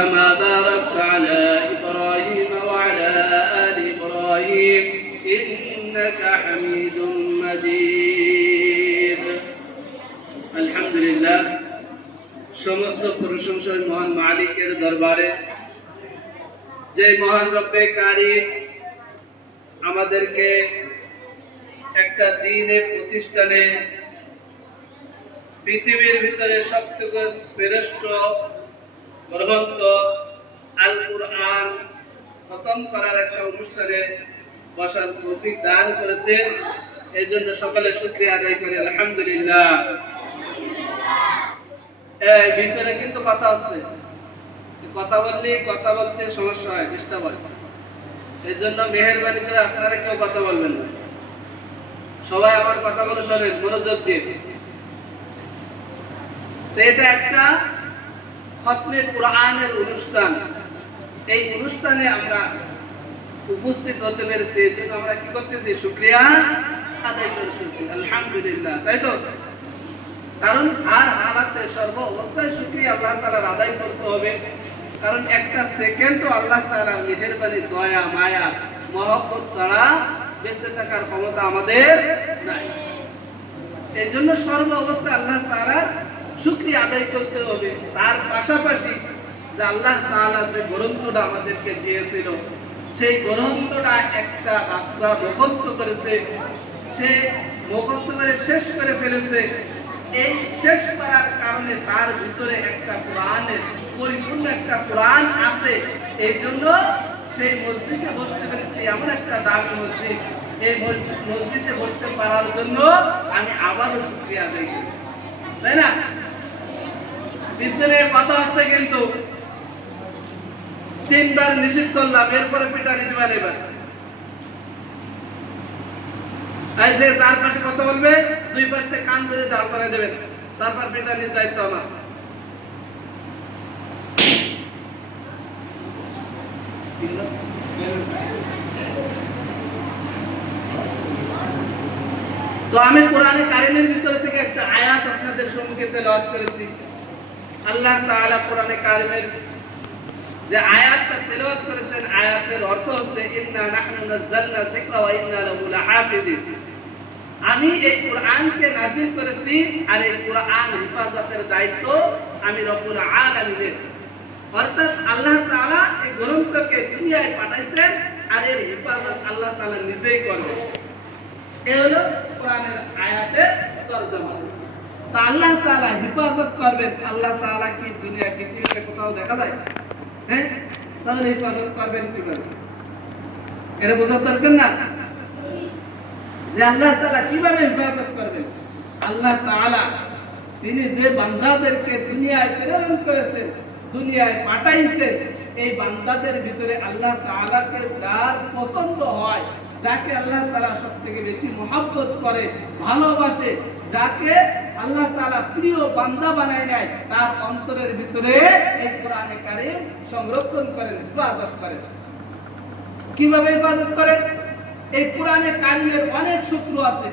كما باركت على إبراهيم وعلى آل إبراهيم إنك حميد مجيد الحمد لله সমস্ত প্রশংসা মহান মালিকের দরবারে যে মহান রব্বে কারীম আমাদেরকে একটা দ্বীনের প্রতিষ্ঠানে পৃথিবীর ভিতরে সবথেকে শ্রেষ্ঠ গ্রন্থ আল কুরআন খতম করার একটা অনুষ্ঠানে বসার তৌফিক দান করেছেন এই জন্য সকলে শুকরিয়া আদায় করি আলহামদুলিল্লাহ। এই ভিতরে কিন্তু কথা আছে, কথা বলতে সমস্যা হয়, ডিস্টার্ব হয়, এই জন্য মেহেরবানি করে আপনারা কেউ কথা বলবেন না, সবাই আমার কথাগুলো শোনেন মনোযোগ দিয়ে। তো এটা একটা খতমে কুরআনের অনুষ্ঠান, এই অনুষ্ঠানে আমরা উপস্থিত হতে পেরেছি এই জন্য আমরা কি করতেছি, শুকরিয়া আদায় করতেছি আলহামদুলিল্লাহ, তাই তো? কারণ আর হালাতে সর্ব অবস্থায় শুকরিয়া আল্লাহ তাআলার আদায় করতে হবে, কারণ একটা সেকেন্ডও আল্লাহ তাআলার মেহেরবানি দয়া মায়া মহব্বত ছাড়া বেঁচে থাকার ক্ষমতা আমাদের নাই। এই জন্য সর্ব অবস্থায় আল্লাহ তাআলার শুকরিয়া আদায় করতে হবে। তার পাশাপাশি যে আল্লাহ তাআলা যে গ্রন্থটা আমাদেরকে দিয়েছিল সেই গ্রন্থটা একটা বাচ্চা মুখস্থ করেছে, সে মুখস্থ করে শেষ করে ফেলেছে। এই শেষ করার কারণে তার ভিতরে একটা কোরআনের পরিপূর্ণ একটা কোরআন আছে, এই জন্য সেই মজলিসে বসতে পেরেছি। এমন একটা দামি মজলিস, এই মজলিসে বসতে পারার জন্য আমি আবারও শুকরিয়া আদায় করি, তাই না? পিছনে কথা হচ্ছে কিন্তু তিনবার নিষেধ করলাম, এরপরে পিটানি দিবেন। এবার যে যার পাশে কথা বলবে দুই পাশে কান ধরে দাঁড় করে দেবেন, তারপর পিটানির দায়িত্ব আমার। তো আমি কোরআনে কারিমের ভিতর থেকে একটা আয়াত আপনাদের সম্মুখে তেলাওয়াত করেছি। আল্লাহ তাআলা কোরআনে কারিমের যে আয়াতটা তেলাওয়াত করেছেন, আয়াতের অর্থ হচ্ছে ইন্না নাহনু নাযালনা যিকরা ওয়া ইন্না লাহু লাহাফিযুন। আমি এই কোরআনকে নাযিল করেছি আর এই কোরআন হেফাজতের দায়িত্ব আমি রব্বুল আলামিনের। অর্থাৎ আল্লাহ তাআলা এই গ্রন্থকে দুনিয়ায় পাঠাইছেন আর এর হেফাজত আল্লাহ তাআলা নিজেই করবেন। এই হলো কোরআনের আয়াতের তরজমা। তো আল্লাহ তাআলা হেফাজত করবেন, আল্লাহ তাআলা কি দুনিয়া পৃথিবীতে কোথাও দেখা যায়? হ্যাঁ, তাহলে হেফাজত করবেন কিভাবে? এটা বোঝার দরকার না যে আল্লাহ তাআলা কিভাবে হেফাজত করবেন। আল্লাহ তাআলা তিনি যে বান্দাদেরকে দুনিয়ায় প্রেরণ করেছেন, দুনিয়ায় পাঠাইছেন, এই বান্দাদের ভিতরে আল্লাহ তাআলাকে যার পছন্দ হয়, যাকে আল্লাহ তাআলা সবথেকে বেশি মহব্বত করে, ভালোবাসে, যাকে আল্লাহ তাআলা প্রিয় বান্দা বানায় নেয়, তার অন্তরের ভিতরে এই কোরআনে কারীম সংরক্ষণ করেন, হেফাজত করেন। কিভাবে হেফাজত করেন? এই কোরআনে কারীমের অনেক সূত্র আছে।